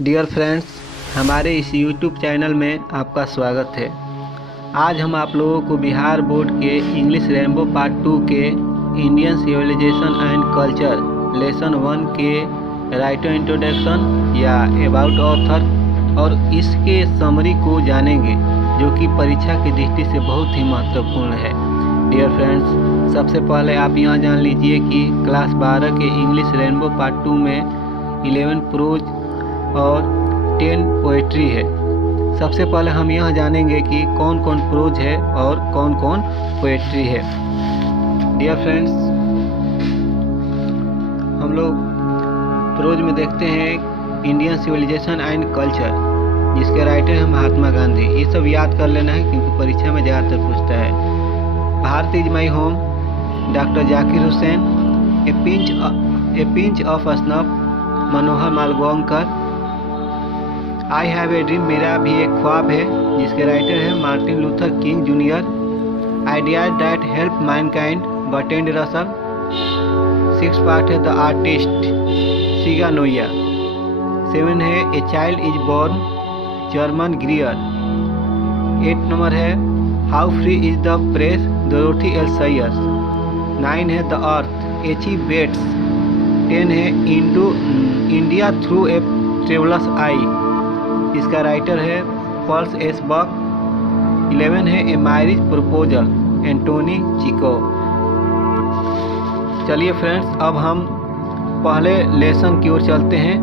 Dear friends, हमारे इस YouTube channel में आपका स्वागत है। आज हम आप लोगों को बिहार बोर्ड के इंग्लिश रेनबो पार्ट 2 के Indian civilisation and culture lesson 1 के राइटर इंट्रोडक्शन या अबाउट ऑथर और इसके समरी को जानेंगे, जो कि परीक्षा की दृष्टि से बहुत ही महत्वपूर्ण है। डियर फ्रेंड्स, सबसे पहले आप यहां जान लीजिए कि क्लास 12 के इंग्लिश रेनबो पार्ट 2 में 11 प्रोज और 10 पोएट्री है। सबसे पहले हम यह जानेंगे कि कौन कौन प्रोज है और कौन कौन पोएट्री है। डियर फ्रेंड्स, हम लोग प्रोज में देखते हैं इंडियन सिविलाइजेशन एंड कल्चर, जिसके राइटर हैं महात्मा गांधी। ये सब याद कर लेना है क्योंकि परीक्षा में ज़्यादातर पूछता है। Bharat is my home, doctor Zakir Hussain, a pinch of snuff, Manohar Malgonkar, I have a dream, मेरा भी एक ख्वाब है, जिसके राइटर हैं Martin Luther King junior. Ideas that help mankind, Bertrand Russell. 6 part है द आर्टिस्ट, सिगा नोया। 7 है a child is born, Germaine Greer. 8 number है how free is the press, Dorothy L Sayers. 9 है द अर्थ, एची बेट्स। 10 है India through a traveller's eye, इसका writer है Pearl S Buck. 11 है a marriage proposal, Anton Chekhov. चलिए friends, अब हम पहले लेसन की ओर चलते हैं,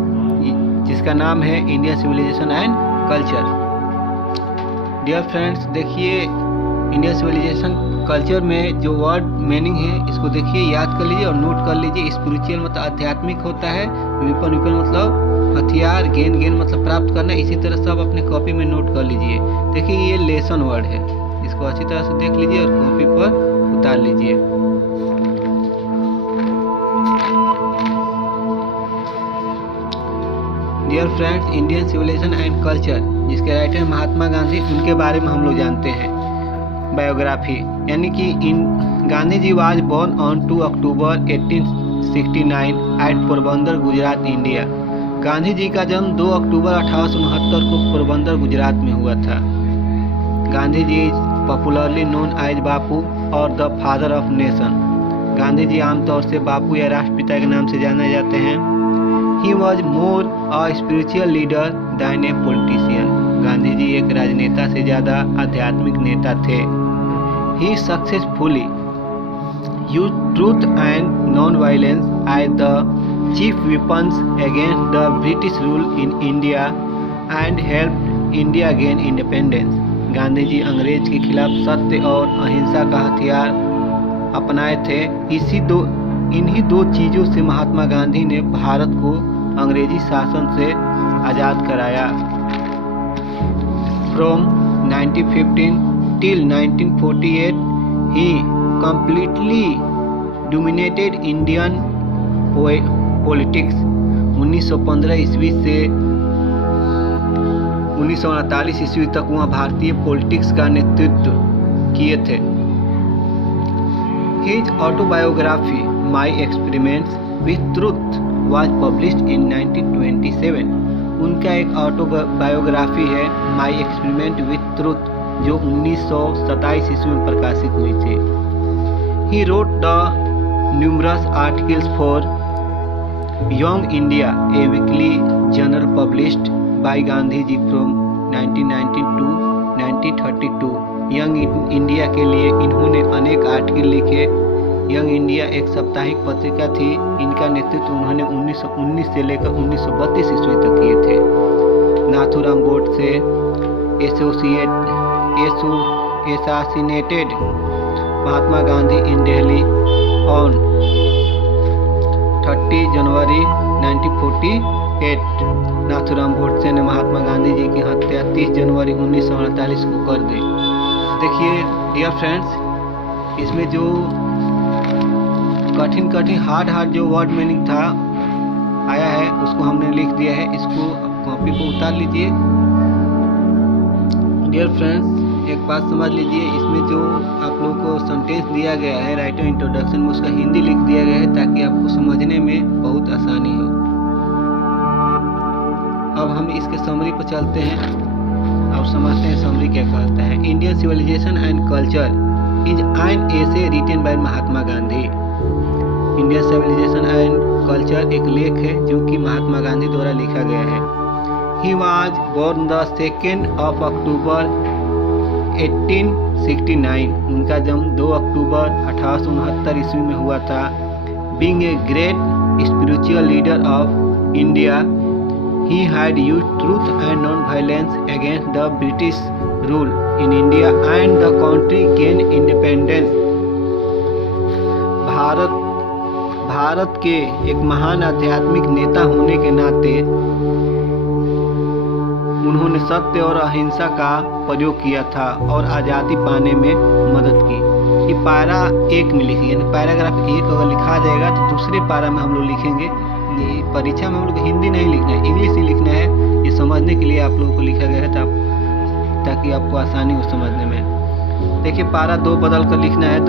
जिसका नाम है Indian civilisation and culture. Dear friends, देखिए इंडियन सिविलाइजेशन कल्चर में जो वर्ड मीनिंग है इसको देखिए, याद कर लीजिए और नोट कर लीजिए। स्पिरिचुअल मतलब आध्यात्मिक होता है, विपन मतलब हथियार, गेन मतलब प्राप्त करना। इसी तरह सब अपने कॉपी में नोट कर लीजिए। देखिए ये लेसन वर्ड है, इसको अच्छी तरह से देख लीजिए और कॉपी पर उतार लीजिए। Dear friends, Indian civilisation and culture, जिसके राइटर महात्मा गांधी, उनके बारे में हम लोग जानते हैं। बायोग्राफी, यानी कि Gandhi ji was born on 2 October 1869 at Porbandar, Gujarat, India. Gandhi ji का जन्म 2 अक्टूबर 1869 को पोरबंदर, गुजरात में हुआ था। Gandhi ji popularly known as Bapu और the father of nation. Gandhi ji आमतौर से बापू या राष्ट्रपिता के नाम से जाने जाते हैं। He was more a spiritual leader than a politician. Gandhi ji एक राजनेता से ज़्यादा आध्यात्मिक नेता थे। He successfully use truth and non violence as the chief weapons against the British rule in India and helped India gain independence. Gandhi ji अंग्रेज के खिलाफ सत्य और अहिंसा का हथियार अपनाए थे। इन्हीं दो चीज़ों से महात्मा गांधी ने भारत को अंग्रेजी शासन से आज़ाद कराया। From 1915 till 1948 he completely dominated Indian politics. 1915 ईस्वी से 1939 ईस्वी तक वहाँ भारतीय पॉलिटिक्स का नेतृत्व किए थे। His autobiography my experiments with truth was published in 1927। उनका एक ऑटोबायोग्राफी है माई एक्सपेरिमेंट विथ ट्रूथ, जो 1927 ईस्वी में प्रकाशित हुई थी। He wrote the numerous articles for Young India, a weekly journal published by Gandhi ji from 1919 to 1932। Young India के लिए इन्होंने अनेक आर्टिकल लिखे। यंग इंडिया एक साप्ताहिक पत्रिका थी। इनका नेतृत्व उन्होंने 1919 से लेकर 1932 ईस्वी तक किए थे। Nathuram Godse assassinated Mahatma Gandhi in Delhi on 30 जनवरी 1948। नाथूराम गोडसे ने महात्मा गांधी जी की हत्या 30 जनवरी 1948 को कर दी। देखिए डियर फ्रेंड्स, इसमें जो कठिन हार्ड जो वर्ड मीनिंग था आया है, उसको हमने लिख दिया है। इसको कॉपी को उतार लीजिए। डियर फ्रेंड्स, एक बात समझ लीजिए, इसमें जो आप लोगों को सेंटेंस दिया गया है राइटर इंट्रोडक्शन में, उसका हिंदी लिख दिया गया है ताकि आपको समझने में बहुत आसानी हो। अब अब हम इसके समरी पर चलते हैं और समझते हैं समरी क्या कहता है। Indian civilisation and culture is an essay written by Mahatma Gandhi. Indian civilisation and culture एक लेख है जो कि महात्मा गांधी द्वारा लिखा गया है। He was born the 2 October 1869। उनका जन्म 2 अक्टूबर 1869 ईस्वी में हुआ था। Being a great spiritual leader of India, he had used truth and non-violence against the British rule in India and the country gained independence। Bharat के एक महान आध्यात्मिक नेता होने के नाते उन्होंने सत्य और अहिंसा का प्रयोग किया था और आज़ादी पाने में मदद की। ये पैरा 1 में लिखी, यानी पैराग्राफ 1 अगर लिखा जाएगा तो दूसरे पैरा में हम लोग लिखेंगे। ये परीक्षा में हम लोग हिंदी नहीं लिखना है, इंग्लिश ही लिखना है। ये समझने के लिए आप लोगों को लिखा गया है ताकि आपको आसानी हो समझने में। देखिए पैरा 2 बदल कर लिखना है। The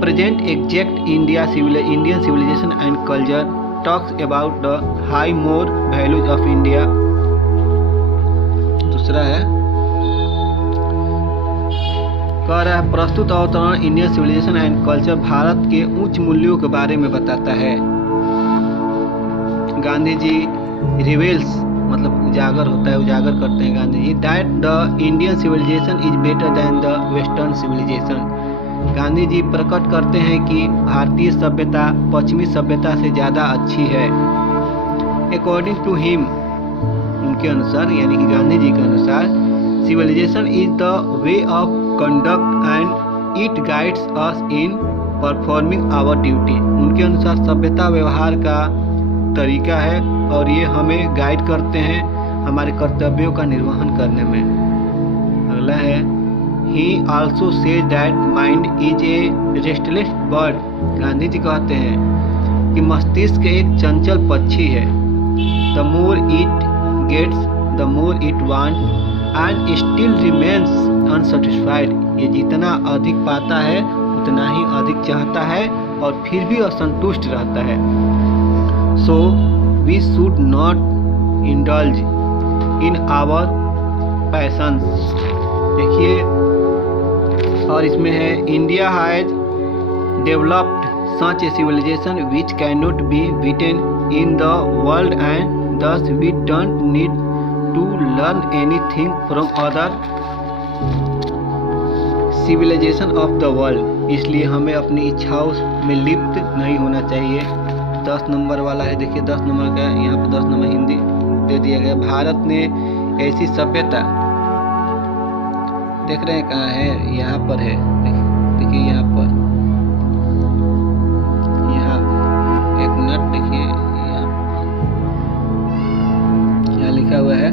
present extract Indian civilisation and culture talks about the high moral values of India. दूसरा है कह रहा है प्रस्तुत अवतरण Indian civilisation and culture Bharat के उच्च मूल्यों के बारे में बताता है। गांधी जी रिवेल्स मतलब उजागर होता है, उजागर करते हैं Gandhi ji that the Indian civilization is better than the western civilization. Gandhi ji प्रकट करते हैं कि भारतीय सभ्यता पश्चिमी सभ्यता से ज़्यादा अच्छी है। अकॉर्डिंग टू हिम, उनके अनुसार यानी कि गांधी जी के अनुसार, civilization is the way of conduct and it guides us in performing our duty. उनके अनुसार सभ्यता व्यवहार का तरीका है और ये हमें गाइड करते हैं हमारे कर्तव्यों का निर्वहन करने में। अगला है he also says that mind is a restless bird. Gandhi ji कहते हैं कि मस्तिष्क एक चंचल पक्षी है। The more it gets the more it wants and still remains unsatisfied. ये जितना अधिक पाता है उतना ही अधिक चाहता है और फिर भी असंतुष्ट रहता है। So we should not indulge in our passions। देखिए और इसमें है India has developed such a civilization which can not be beaten in the world and thus we don't need to learn anything from other civilization of the world। इसलिए हमें अपनी इच्छाओं में लिप्त नहीं होना चाहिए। 10 नंबर वाला है, देखिए 10 नंबर का यहाँ पर 10 नंबर हिंदी दे दिया गया। भारत ने ऐसी सभ्यता, देख रहे हैं कहाँ है, यहाँ पर है, देखिए यहाँ पर, यहाँ 1 मिनट देखिए, यहाँ लिखा हुआ है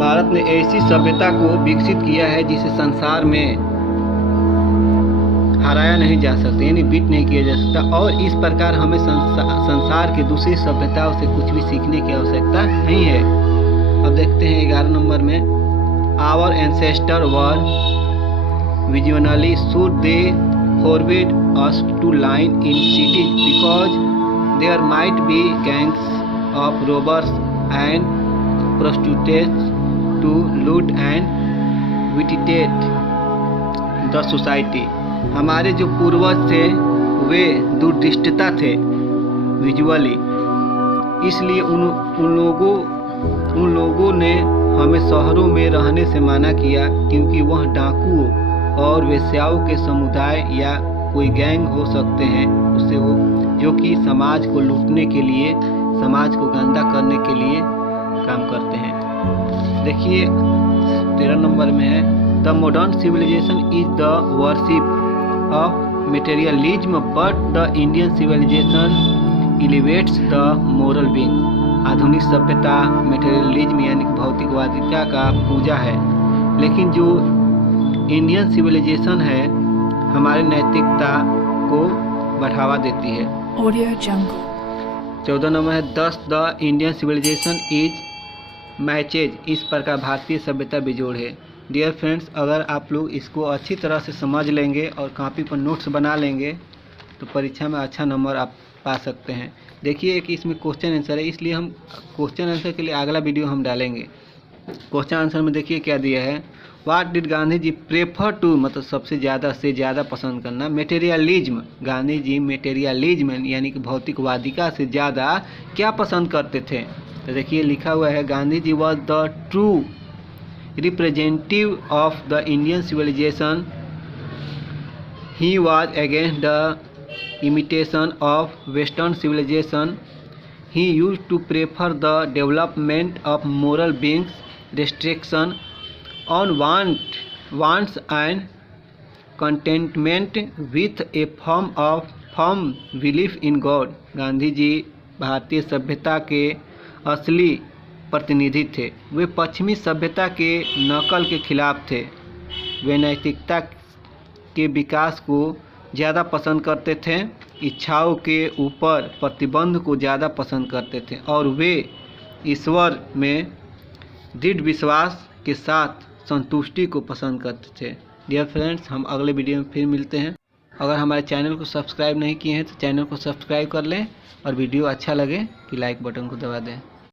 भारत ने ऐसी सभ्यता को विकसित किया है जिसे संसार में हराया नहीं जा सकता, यानी बीट नहीं किया जा सकता। और इस प्रकार हमें संसार की दूसरी सभ्यताओं से कुछ भी सीखने की आवश्यकता नहीं है। अब देखते हैं 11 नंबर में our ancestor were visually should they forbid us to line in cities because there might be gangs of robbers and prostitutes to loot and vitiate the society. हमारे जो पूर्वज थे वे दूरदृष्टता थे विजुअली, इसलिए उन लोगों ने हमें शहरों में रहने से मना किया क्योंकि वह डाकुओं और वेश्याओं के समुदाय या कोई गैंग हो सकते हैं उससे वो जो कि समाज को लूटने के लिए, समाज को गंदा करने के लिए काम करते हैं। देखिए 13 नंबर में है the modern civilization is the worship of materialism but the Indian civilization elevates the moral being। आधुनिक सभ्यता मेटेरियलिज्म यानी कि भौतिकवादिता का पूजा है, लेकिन जो इंडियन सिविलाइजेशन है हमारी नैतिकता को बढ़ावा देती है। ऑडियो जंगल। 14 नंबर है 10 the Indian civilization is matches. इस प्रकार भारतीय सभ्यता बेजोड़ है। डियर फ्रेंड्स, अगर आप लोग इसको अच्छी तरह से समझ लेंगे और कॉपी पर नोट्स बना लेंगे तो परीक्षा में अच्छा नंबर आप पा सकते हैं। देखिए कि इसमें क्वेश्चन आंसर है, इसलिए हम क्वेश्चन आंसर के लिए अगला वीडियो हम डालेंगे। क्वेश्चन आंसर में देखिए क्या दिया है, what did Gandhi ji prefer to, मतलब सबसे ज़्यादा से ज़्यादा पसंद करना, मेटेरियलिज्म, गांधी जी मेटेरियलिज्म यानी कि भौतिकवादिता से ज़्यादा क्या पसंद करते थे। तो देखिए लिखा हुआ है, Gandhi ji was the true representative of the Indian civilization, he was against the imitation of Western civilization. He used to prefer the development of moral beings, restriction on wants and contentment with a firm belief in God. Gandhi ji भारतीय सभ्यता के असली प्रतिनिधि थे। वे पश्चिमी सभ्यता के नकल के खिलाफ थे। वे नैतिकता के विकास को ज़्यादा पसंद करते थे, इच्छाओं के ऊपर प्रतिबंध को ज़्यादा पसंद करते थे, और वे ईश्वर में दृढ़ विश्वास के साथ संतुष्टि को पसंद करते थे। डियर फ्रेंड्स, हम अगले वीडियो में फिर मिलते हैं। अगर हमारे चैनल को सब्सक्राइब नहीं किए हैं तो चैनल को सब्सक्राइब कर लें, और वीडियो अच्छा लगे कि लाइक बटन को दबा दें।